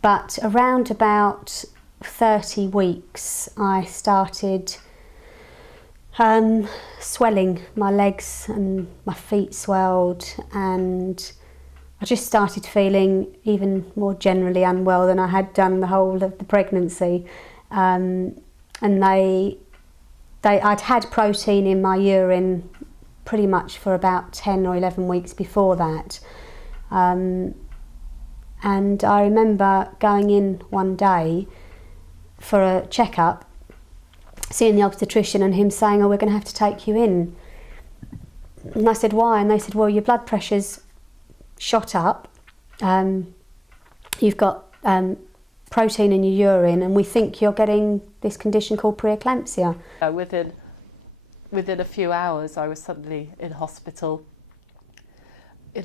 But around about 30 weeks, I started swelling. My legs and my feet swelled, and I just started feeling even more generally unwell than I had done the whole of the pregnancy. And I'd had protein in my urine pretty much for about 10 or 11 weeks before that. And I remember going in one day for a checkup, seeing the obstetrician, and him saying, "Oh, we're going to have to take you in." And I said, "Why?" And they said, "Well, your blood pressure's shot up, you've got protein in your urine, and we think you're getting this condition called pre-eclampsia." Within a few hours, I was suddenly in hospital.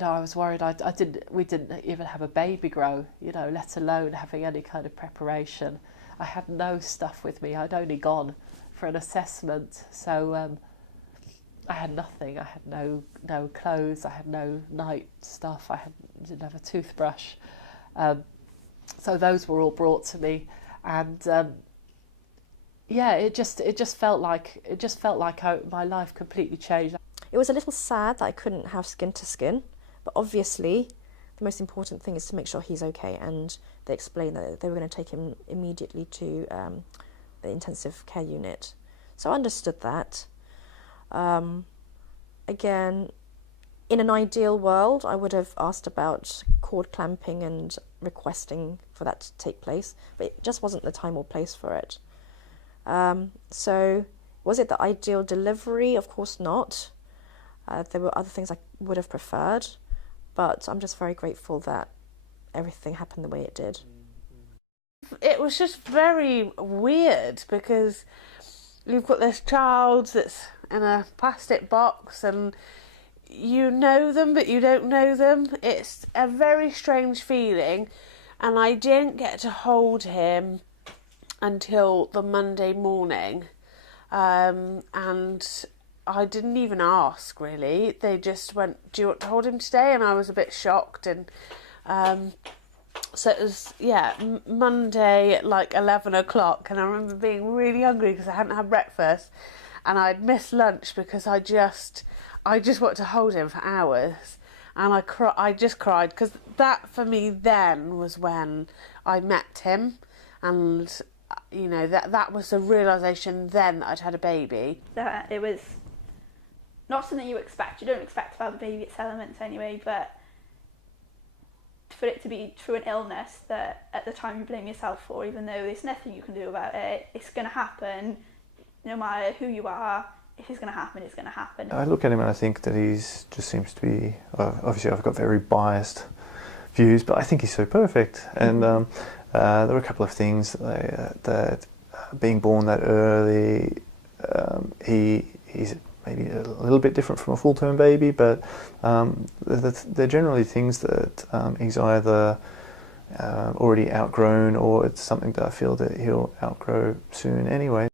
I was worried. We didn't even have a baby grow, let alone having any kind of preparation. I had no stuff with me. I'd only gone for an assessment, so I had nothing. I had no clothes. I had no night stuff. Didn't have a toothbrush. So those were all brought to me, and it just felt like my life completely changed. It was a little sad that I couldn't have skin to skin, but obviously the most important thing is to make sure he's okay, and they explained that they were going to take him immediately to the intensive care unit. So I understood that. Again, in an ideal world, I would have asked about cord clamping and requesting for that to take place, but it just wasn't the time or place for it. So was it the ideal delivery? Of course not. There were other things I would have preferred, but I'm just very grateful that everything happened the way it did. It was just very weird because you've got this child that's in a plastic box and you know them but you don't know them. It's a very strange feeling, and I didn't get to hold him until the Monday morning, and I didn't even ask really. They just went, "Do you want to hold him today?" And I was a bit shocked, and so it was Monday at like 11 o'clock, and I remember being really hungry because I hadn't had breakfast, and I'd missed lunch because I just wanted to hold him for hours, and I just cried because that for me then was when I met him, and that was the realisation then that I'd had a baby. That it was not something you expect. You don't expect about the baby, its elements anyway, but for it to be through an illness that at the time you blame yourself for, even though there's nothing you can do about it, it's going to happen no matter who you are. If it's going to happen, it's going to happen. I look at him and I think that he's just seems to be, obviously I've got very biased views, but I think he's so perfect. And there were a couple of things that being born that early, he's maybe a little bit different from a full-term baby, but they're generally things that he's either already outgrown, or it's something that I feel that he'll outgrow soon anyway.